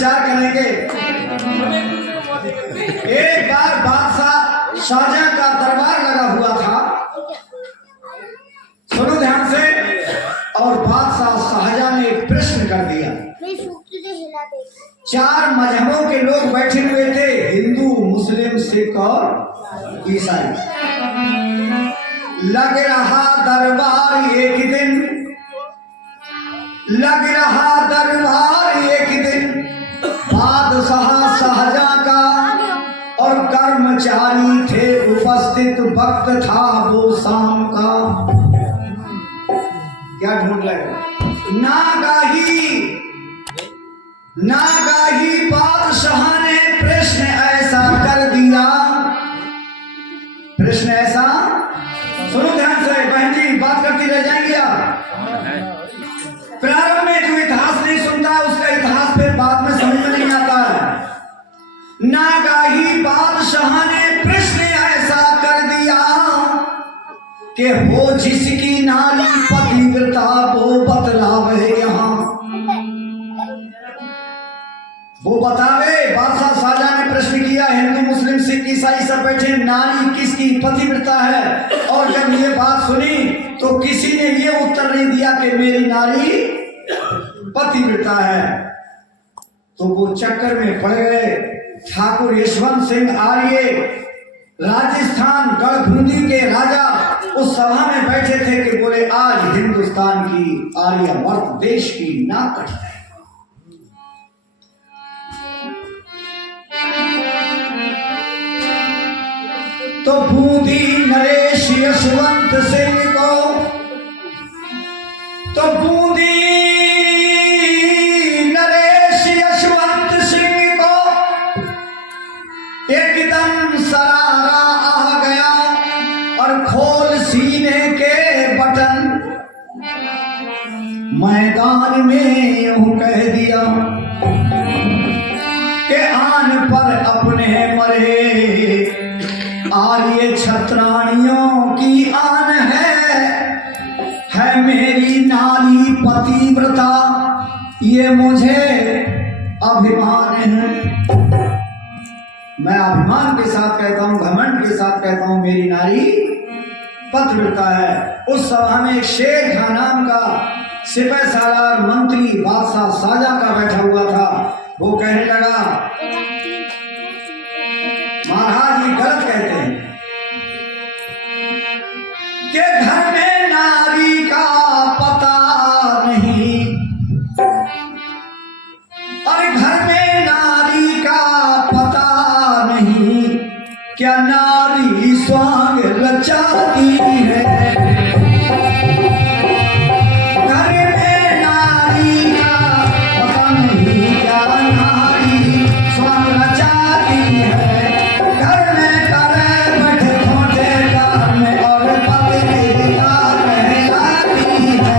विचार करेंगे। एक बार बादशाह शाहजहां का दरबार लगा हुआ था, सुनो ध्यान से। और बादशाह शाहजहां ने एक प्रश्न कर दिया। 4 मजहबों के लोग बैठे हुए थे, हिंदू, मुस्लिम, सिख और ईसाई। लग रहा दरबार एक दिन, लग रहा दरबार एक दिन, बादशाह शाहजहां का और कर्मचारी थे उपस्थित, वक्त था वो शाम का। क्या ढूंढ रहे? नागाही बादशाह ने प्रश्न ऐसा कर दिया। प्रश्न ऐसा, सुनो ध्यान से बहन जी, बात करती रह जाएंगी आप। प्रारंभ में जो इतिहास नहीं सुनता उसका इतिहास फिर बाद में समझ में नहीं आता है। नागाही बादशाह ने प्रश्न ऐसा कर दिया कि हो जिसकी नारी पतिव्रता वो बतलावे यहाँ, वो बतावे। बादशाह शाहजहां ने प्रश्न किया, हिंदू, मुस्लिम, सिख, ईसाई सब बैठे, नारी किसकी पतिव्रता है? और जब ये बात सुनी तो किसी ने ये उत्तर नहीं दिया कि मेरी नारी पतिव्रता है। तो वो चक्कर में पड़ गए। ठाकुर यशवंत सिंह आर्य, राजस्थान गढ़बूंदी के राजा, उस सभा में बैठे थे कि बोले आज हिंदुस्तान की आर्यावर्त देश की नाक कट है। तो बूंदी नरेश यशवंत सिंह को, तो बूंदी नरेश यशवंत सिंह को एकदम सरारा आ गया और खोल सीने के बटन, मैदान में यूं कह दिया कि आन पर अपने मरे आर्य छत्राणियों की आन है मेरी नारी पतिव्रता, ये मुझे अभिमान है। मैं अभिमान के साथ कहता हूँ, घमंड के साथ कहता हूँ, मेरी नारी पतिव्रता है। उस सभा में एक शेर खान नाम का सिपह सालार मंत्री बादशाह शाहजहां का बैठा हुआ था। वो कहने लगा, महाराज जी गलत कहते हैं कि घर में नारी का पता नहीं, और घर में नारी का पता नहीं, क्या नारी स्वांग लचाती है? घर में नारी का पता नहीं, क्या नारी स्वांग लचाती है? घर में करे बैठे खोटे घर में और पतिव्रता कहलाती है।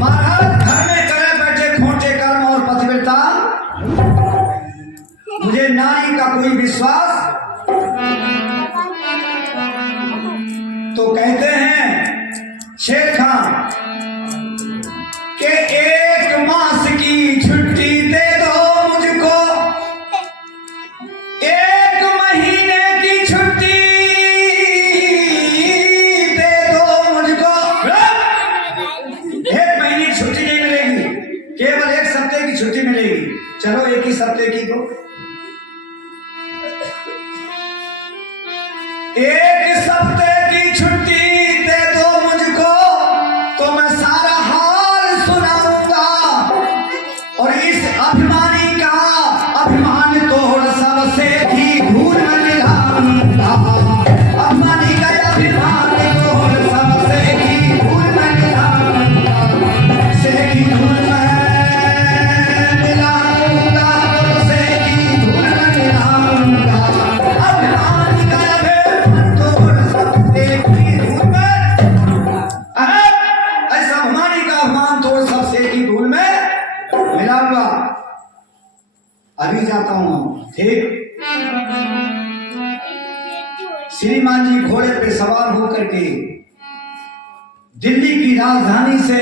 महाराज घर में करे बैठे खोटे कर्म और पतिव्रता, मुझे नारी का कोई विश्वास। तो कहते हैं शेर खान कि 1 मास की छुट्टी दे दो मुझको, 1 महीने की छुट्टी दे दो मुझको। 1 महीने की छुट्टी नहीं मिलेगी, केवल 1 सप्ताह की छुट्टी मिलेगी। चलो 1 ही सप्ताह की दो। 1 सप्ताह की छुट्टी दे दो मुझको, तो मैं सारा हाल सुनाऊंगा और इस अभिमानी का अभिमान तोड़ सबसे भी धूल में मिलाऊंगा। अभिमानी का अभिमान तोड़ सबसे भी धूल में मिलाऊंगा, से की धूल में मिलाऊंगा, से की धूल में मिलाऊंगा। अभिमानी का अभिमान तोड़ सबसे भी धूल में, ऐसा अभिमानी का अभिमान तोड़ सबसे की धूल में मिलाऊंगा। अभी जाता हूं, ठीक। श्रीमान जी घोड़े पे सवार होकर के दिल्ली की राजधानी से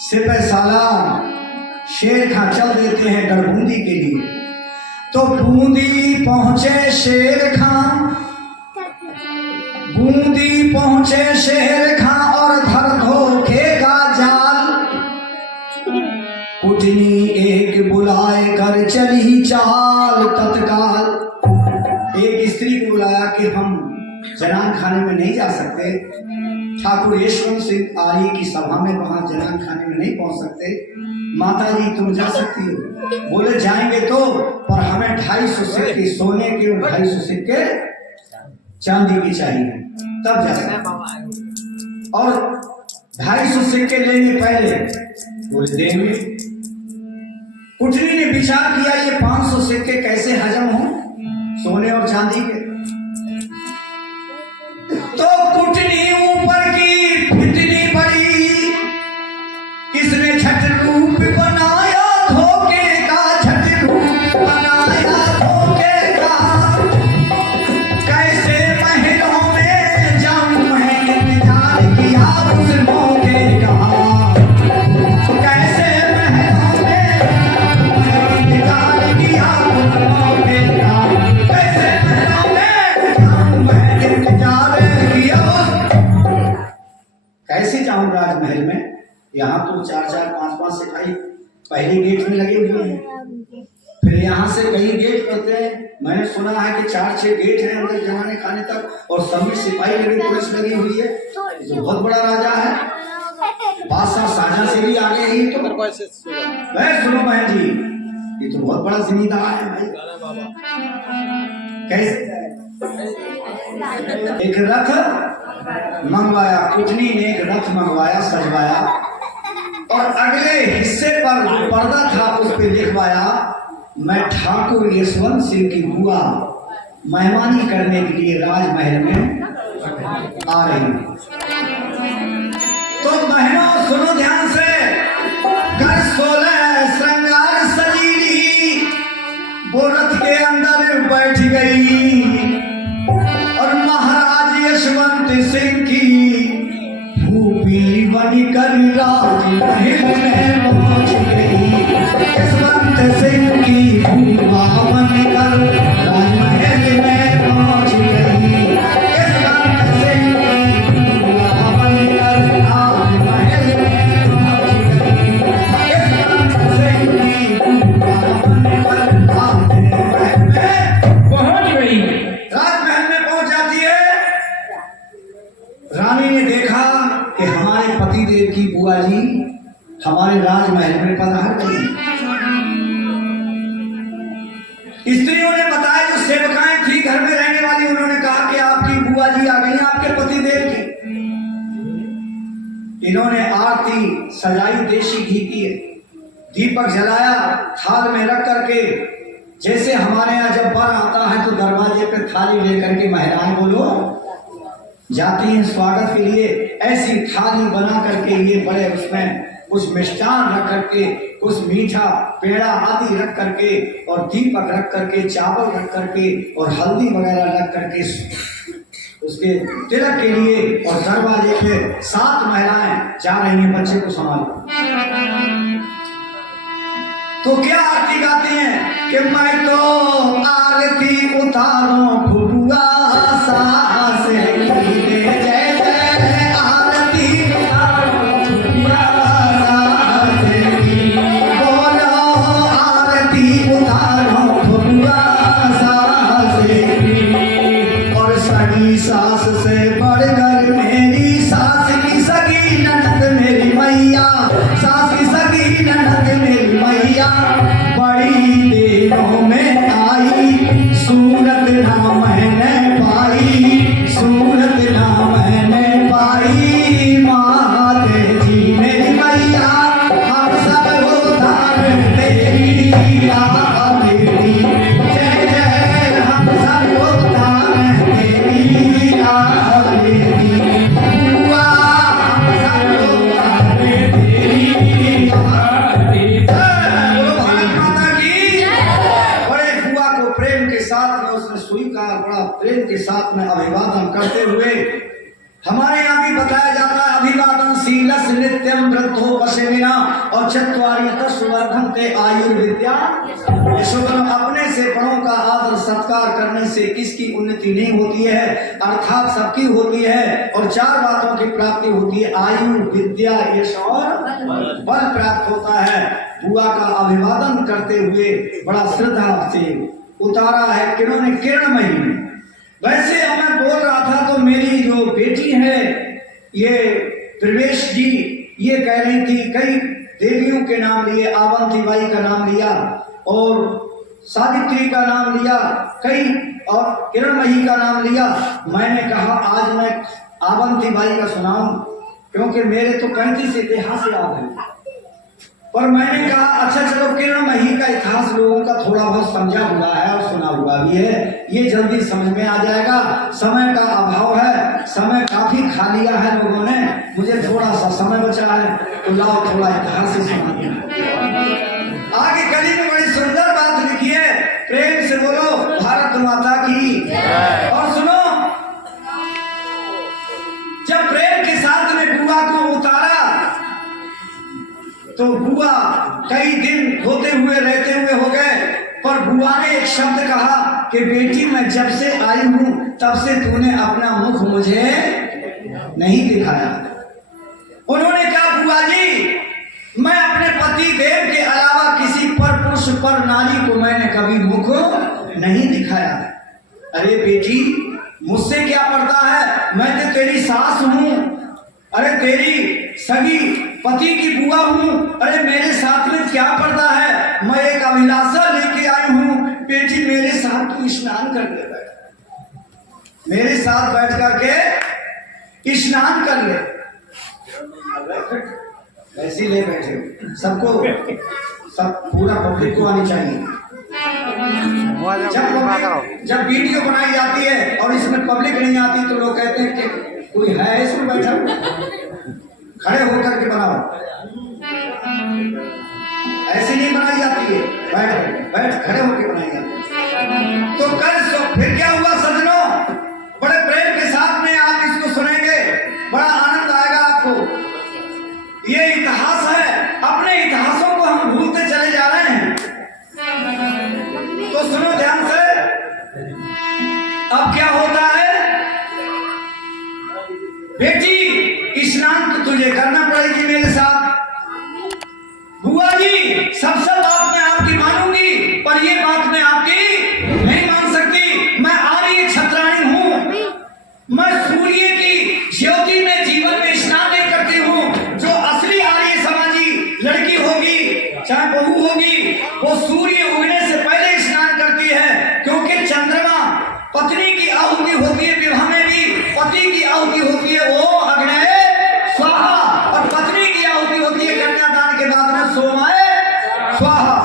सिपह सालार शेर खां चल देते हैं गढ़बूंदी के लिए। तो बूंदी पहुंचे शेर खां, बूंदी पहुंचे शेर खां और धर धोखे का जाल। कुटनी एक बुलाए कर चली चाल तत्काल। एक स्त्री को बुलाया कि हम जनान खाने में नहीं जा सकते, ठाकुर यशवंत सिंह आर्य की सभा में, वहां जनान खाने में नहीं पहुंच सकते। माता जी तुम जा सकती हो? बोले जाएंगे तो, पर हमें 250 सिक्के सोने के और 250 सिक्के चांदी की चाहिए, तब जा सकते। और 250 सिक्के लेंगे पहले, बोले देंगे। कुटनी ने विचार किया ये 500 सिक्के कैसे हजम हो सोने और चांदी के। तो कुटनी ऊपर की फितनी बड़ी, किसने छठ रूप बनाया धोखे का, छठ रूप बनाया धोखे का। कैसे महलों में जाऊं मैं, इंतजार किया उस मौके का। कैसे महलों में इंतजार किया उस मौके का। कैसे महलों में जाऊं मैं, इंतजार किया। कैसे जाऊं राजमहल में? यहाँ तो 4-4, 5-5 सिपाही पहले गेट में लगे हुए हैं, फिर यहाँ से कई गेट करते हैं। मैंने सुना है कि 4-6 गेट हैं अंदर जमाने खाने तक, और सभी सिपाही लगे, पुलिस लगी हुई है। जो बहुत बड़ा राजा है, बादशाह शाहजहां से भी आगे ही। तो सुनो बहन जी, ये तो बहुत बड़ा जिम्मेदार है भाई। कैसे एक रथ मंगवाया, कुटनी ने एक रथ मंगवाया, सजवाया, और अगले हिस्से पर जो पर्दा था उस पर लिखवाया, मैं ठाकुर यशवंत सिंह की बुआ मेहमानी करने के लिए राजमहल में आ रही हूं। तो बहनों सुनो ध्यान से, घर 16 श्रृंगार सजीली, वो रथ के अंदर बैठ गई, और महाराज यशवंत सिंह की भूपी बनकर राजमहल में पहुंच गई। यशवंत सिंह की भूपा बनकर राजमहल में पहुंच गई। यशवंत सिंह की भूपा बनकर राजमहल में पहुंच गई। यशवंत सिंह की भूपा बनकर राजमहल में पहुंच गई। राजमहल में पहुंच जाती है। रानी ने देखा कि हमारे पतिदेव की बुआ जी हमारे राजमहल में पधार गई। स्त्रियों ने बताया, जो सेवकाएं थी घर में रहने वाली, उन्होंने कहा कि आपकी बुआ जी आ गई आपके पतिदेव की। इन्होंने आरती सजाई, देशी घी की, दीपक जलाया, थाल में रख करके। जैसे हमारे यहाँ जब बर आता है तो दरवाजे पे थाली लेकर के महिलाएं बोलो जाती हैं स्वागत के लिए, ऐसी थाली बना करके ये बड़े उसमें कुछ मिष्ठान रख करके, कुछ मीठा पेड़ा आदि रख करके, और दीपक रख करके, चावल रख करके, और हल्दी वगैरह रख करके उसके तिलक के लिए, और दरवाजे पे 7 महिलाएं जा रही हैं बच्चे को संभाल। तो क्या आरती गाते हैं कि मैं तो आरती उतारूं फुटुआ सास की, जय जय आरती उतारूं फुटुआ सास की, बोलो आरती उतारूं फुटुआ सास की। और सगी सास से बढ़कर मेरी सास की सगी ननद मेरी मैया, सास की सगी ननद मेरी मैया, बड़ी देरों में आई, सूरत ना मैंने पाई, सूरत ना मैंने पाई। माते जी मेरी मैया, हम सब उधार तेरी आरती, जय जय हम सब उधार तेरी आरती। बुआ हम सब उधार तेरी आरती। प्रेम के साथ में उसने स्वीकार, बड़ा प्रेम के साथ में अभिवादन करते हुए, हमारे यहाँ भी बताया जाता है, अभी योगिना और चत्वारि वर्धन ते आयुर्विद्या। यशोधन अपने से बड़ों का आदर सत्कार करने से किसकी उन्नति नहीं होती है, अर्थात सबकी होती है। और 4 बातों की प्राप्ति होती है, आयु, विद्या, यश और बल प्राप्त होता है। बुआ का अभिवादन करते हुए बड़ा श्रद्धा से उतारा है किरणों ने किरणमयी। वैसे मैं बोल रहा था तो मेरी जो बेटी है ये प्रवेश जी, ये कह रही थी कई देवियों के नाम लिए, आवंती बाई का नाम लिया और सावित्री का नाम लिया, कई और किरणमयी का नाम लिया। मैंने कहा आज मैं आवंती बाई का सुनाऊं, क्योंकि मेरे तो 35 इतिहास याद है। पर मैंने कहा अच्छा चलो किरणमयी का इतिहास लोगों का थोड़ा बहुत समझा हुआ है और सुना हुआ भी है, ये जल्दी समझ में आ जाएगा। समय का अभाव है, समय काफी खा लिया है लोगों ने, मुझे थोड़ा सा समय बचा है तो लाओ थोड़ा इतिहास ही सुना दिया। आगे कली में बड़ी सुंदर बात लिखी है, प्रेम से बोलो भारत माता की। और सुनो, जब प्रेम के साथ में बुआ को उतारा तो बुआ कई दिन होते हुए रहते हुए हो गए, पर बुआ ने एक शब्द कहा कि बेटी मैं जब से आई हूं तब से तूने अपना मुख मुझे नहीं दिखाया। उन्होंने कहा बुआ जी मैं अपने पति देव के अलावा किसी पर पुरुष पर नारी को मैंने कभी मुख नहीं दिखाया। अरे बेटी मुझसे क्या पड़ता है, मैं तो तेरी सास हूं, अरे तेरी सगी पति की बुआ हूँ, अरे मेरे साथ में क्या पड़ता है, मैं एक अभिलाषा लेके आई हूँ, बेटी मेरे साथ तू स्नान कर ले, मेरे साथ बैठ करके स्नान कर ले। ऐसे ले बैठे, सबको सब पूरा पब्लिक को आनी चाहिए। जब वीडियो बनाई जाती है और इसमें पब्लिक नहीं आती तो लोग कहते हैं कि कोई है इसमें बैठा, खड़े होकर के बनाओ, ऐसे नहीं बनाई जाती है, बैठ बैठ खड़े होकर बनाई जाती है। तो कल फिर क्या हुआ सजनों, बड़े प्रेम के साथ में आप इसको सुनेंगे, बड़ा आनंद आएगा आपको। ये इतिहास है, अपने इतिहासों को हम भूलते चले जा रहे हैं, तो सुनो ध्यान से। अब क्या होता है, बेटी स्नान तो तुझे करना पड़ेगी मेरे साथ। बुआ जी सब बात मैं आपकी मानूंगी, पर ये बात मैं आपकी नहीं मान सकती। मैं आर्य छत्राणी हूँ, मैं सूर्य की ज्योति में जीवन में स्नान नहीं करती हूँ। जो असली आर्य समाजी लड़की होगी चाहे बहू होगी, वो सूर्य उगने से पहले स्नान करती है, क्योंकि चंद्रमा पत्नी की आहुति होती है, विवाह में भी पति की आहुति होती है वो अग्नय स्वाहा, और पत्नी की आहुति होती है कन्यादान के बाद में सोमाय स्वाहा।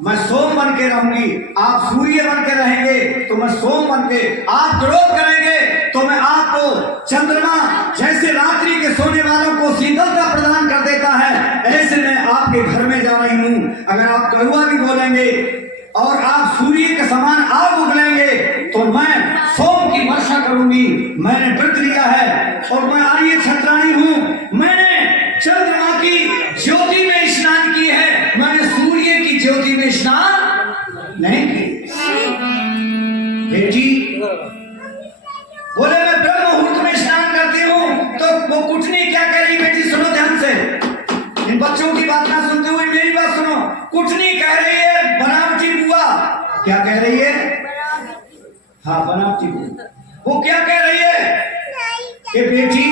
मैं सोम बन के रहूंगी, आप सूर्य बन के रहेंगे तो मैं सोम बन के, आप क्रोध करेंगे तो मैं आपको चंद्रमा जैसे रात्रि के सोने वालों को शीतलता प्रदान कर देता है, ऐसे मैं आपके घर में जा रही हूं। अगर आप कड़ुआ भी बोलेंगे और आप सूर्य के समान आग उगलेंगे तो मैं सोम की वर्षा करूंगी। मैंने व्रत लिया है और मैं आर्य छत्राणी हूं, मैंने चंद्रमा की ज्योति में स्नान की है, मैंने सूर्य की ज्योति में स्नान नहीं की। बेटी बोले मैं ब्रह्म मुहूर्त में स्नान करती हूँ, तो वो कुटनी क्या कह रही, बेटी सुनो ध्यान से, इन बच्चों की बात ना सुनते हुए मेरी बात सुनो। कुटनी कह रही है बनावटी बुआ, क्या कह रही है, हाँ बनावटी बुआ, वो क्या कह रही है कि बेटी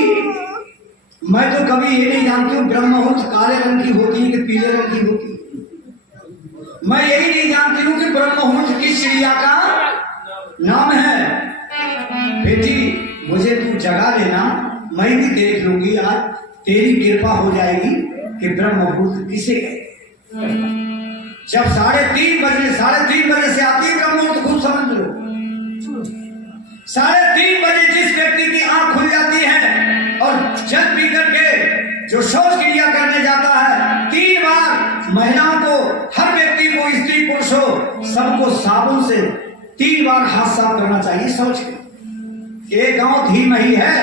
मैं तो कभी ये नहीं जानती हूँ ब्रह्म मुहूर्त काले रंग की होती है कि पीले रंग की होती है, मैं यही नहीं जानती हूँ कि ब्रह्म मुहूर्त किस चिड़िया का नाम है। बेटी मुझे तू जगा लेना, मैं भी देख लूंगी, आज तेरी कृपा हो जाएगी कि ब्रह्म मुहूर्त किसे कहते। जब 3:30 बजे से आती है ब्रह्म मुहूर्त, खूब समझ लो, 3:30 बजे जिस व्यक्ति की आंख खुल जाती है और जल पी करके जो शौच क्रिया करने जाता है, 3 बार महिलाओं को, हर व्यक्ति को, स्त्री पुरुष हो, सबको साबुन से 3 बार हाथ साफ करना चाहिए शौच के। एक गांव धीमही है,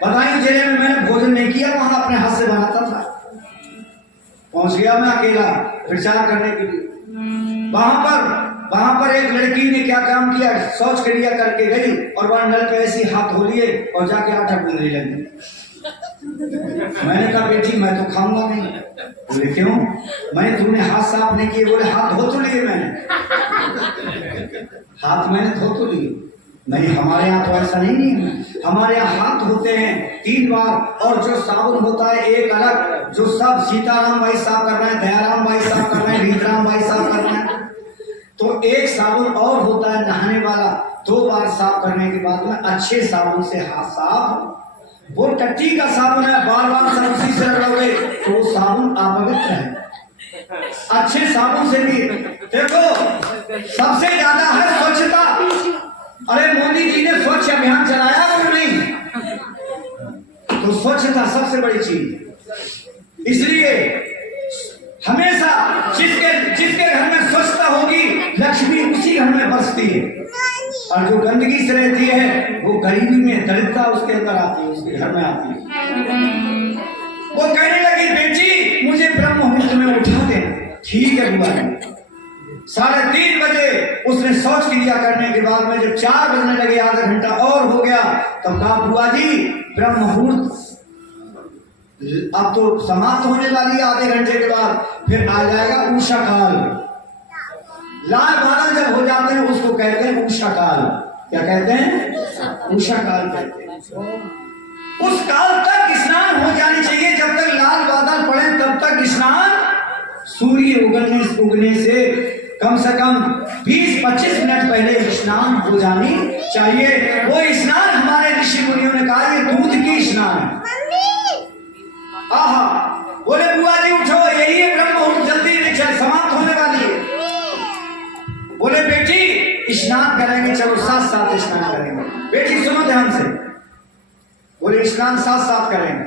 बदायूं जिले में, मैंने भोजन नहीं किया, वहां अपने हाथ से बनाता था, पहुंच गया मैं अकेला प्रचार करने के लिए। वहां पर एक लड़की ने क्या काम किया, शौच क्रिया करके गई और वहां नल पे ऐसी हाथ धो लिए और जाके आटा गूंदने लगी। मैंने कहा बेटी मैं तो खाऊंगा नहीं। बोले क्यों? मैंने तुमने हाथ साफ नहीं किए। बोले हाथ धो तो लिए मैंने, हाथ मैंने धो तो लिए। नहीं, हमारे यहाँ तो ऐसा नहीं है। हमारे यहाँ हाथ धोते हैं 3 बार, और जो साबुन होता है एक अलग, जो सब सीताराम भाई साफ करना है, दयाराम भाई साफ करना है, रीतराम भाई साफ करना है, तो एक साबुन और होता है नहाने वाला, 2 बार साफ करने के बाद में अच्छे साबुन से हाथ साफ। वो टट्टी का साबुन है, बार बार सब उसी से रगड़ोगे तो वो साबुन अपवित्र है। अच्छे साबुन से भी देखो, सबसे ज्यादा है स्वच्छता। अरे मोदी जी ने स्वच्छ अभियान चलाया और नहीं, तो स्वच्छता सबसे बड़ी चीज। इसलिए हमेशा जिसके घर में स्वच्छता होगी, लक्ष्मी उसी घर में बसती है। और जो गंदगी से रहती है वो गरीबी में, दरिद्रता उसके अंदर आती है, उसके घर में आती है। वो कहने लगी बेटी मुझे ब्रह्म मुहूर्त में उठा दे। ठीक है बुआ। 3:30 बजे उसने शौच क्रिया करने के बाद में जब 4 बजने लगे, आधा घंटा और हो गया, तब कहा बुआ जी ब्रह्म मुहूर्त अब तो समाप्त होने वाली है, आधे घंटे के बाद फिर आ जाएगा उषा काल। लाल बादल जब हो जाते हैं उसको कहते हैं उषा काल। क्या कहते हैं? उषा काल कहते हैं। उस काल तक स्नान हो जानी चाहिए। जब तक लाल बादल पड़े तब तक स्नान, सूर्य उगने से कम से कम 20-25 मिनट पहले स्नान हो जानी चाहिए। वो स्नान हमारे ऋषि मुनियों ने कहा ये दूध की स्नान है। आहा, बोले बुआ जी उठो, यही है ब्रह्म मुहूर्त, जल्दी निकल, समाप्त होने वाली है। बोले बेटी स्नान करेंगे, चलो साथ साथ स्नान करेंगे। बेटी सुनो ध्यान से। बोले स्नान साथ साथ करेंगे।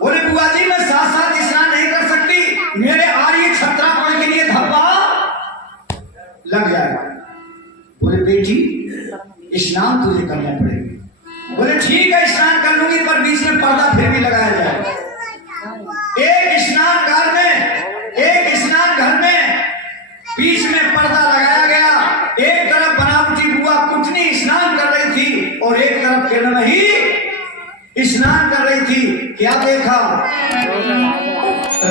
बोले बुआ जी मैं साथ साथ स्नान नहीं कर सकती, मेरे आर्य छत्रापण के लिए धब्बा लग जाएगा। बोले बेटी स्नान तुझे करना पड़ेगा। बोले ठीक है स्नान कर लूंगी, पर बीच में पर्दा फिर भी लगाया जाए। एक स्नान घर में बीच में पर्दा लगाया गया। एक तरफ बनावटी बुआ कुटनी स्नान कर रही थी और एक तरफ किरणमयी स्नान कर रही थी। क्या देखा?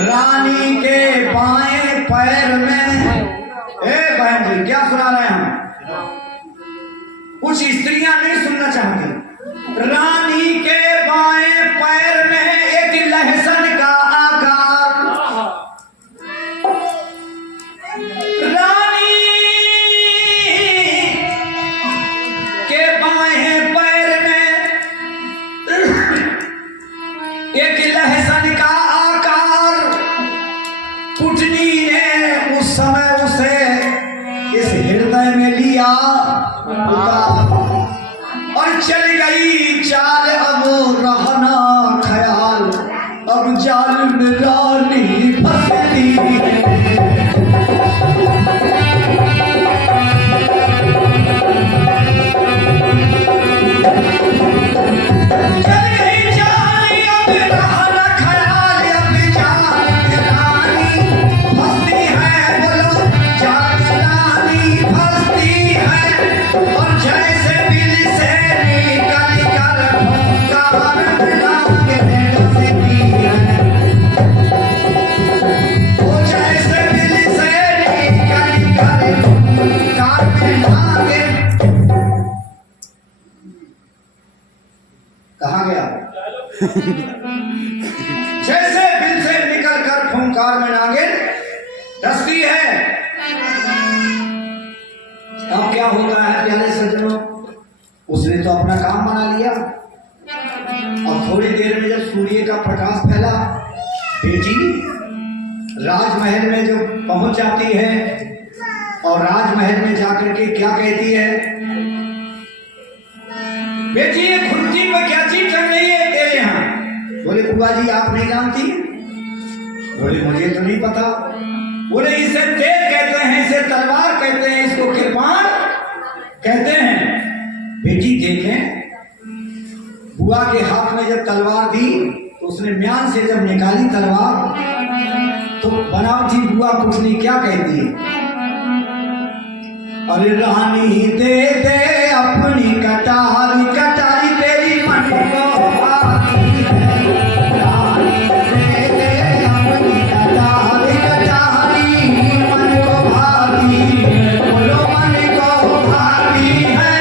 रानी के बाएं पैर में, बहन जी क्या सुना रहे हैं हम? कुछ स्त्रियां नहीं सुनना चाहती। रानी के बाएं पैर में एक लहसन का आकार, रानी के बाएं पैर में एक लहसन का आकार। कुटनी ने उस समय उसे इस हृदय में लिया और चल गई चाल, अब रहना ख्याल, अब जाल में रानी फंसती जैसे बिल से निकलकर फुंकार में नागिन डसती है। अब क्या होता है प्यारे सज्जनों, उसने तो अपना काम बना लिया और थोड़ी देर में जब सूर्य का प्रकाश फैला, बेटी राजमहल में जो पहुंच जाती है और राजमहल में जाकर के क्या कहती है? बेटी ये खुर्ची पर क्या चीज चल रही है तेरे यहाँ? बोले बुआ जी आप नहीं जानती? बोले मुझे तो नहीं पता। बोले इसे तेज कहते हैं, इसे तलवार कहते हैं, इसको कृपाण कहते हैं। बेटी देखें, बुआ के हाथ में जब तलवार दी तो उसने म्यान से जब निकाली तलवार तो बनावटी बुआ कुटनी क्या कहती है? अरे रानी दे दे अपनी कटारी, कटारी तेरी मन को भाती है। रानी दे दे अपनी कटारी, कटारी मन को भाती है। बोलो मन को भाती है,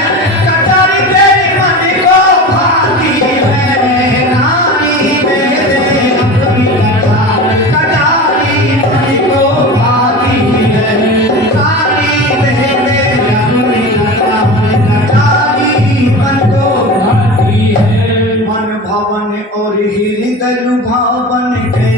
कटारी तेरी मन को भाती है। रानी दे दे अपनी कटारी, कटारी मन को भाती है। रानी दे दे अपनी कटारी, कटारी मन को भाती है। मन भवन और हृदय लुभावन के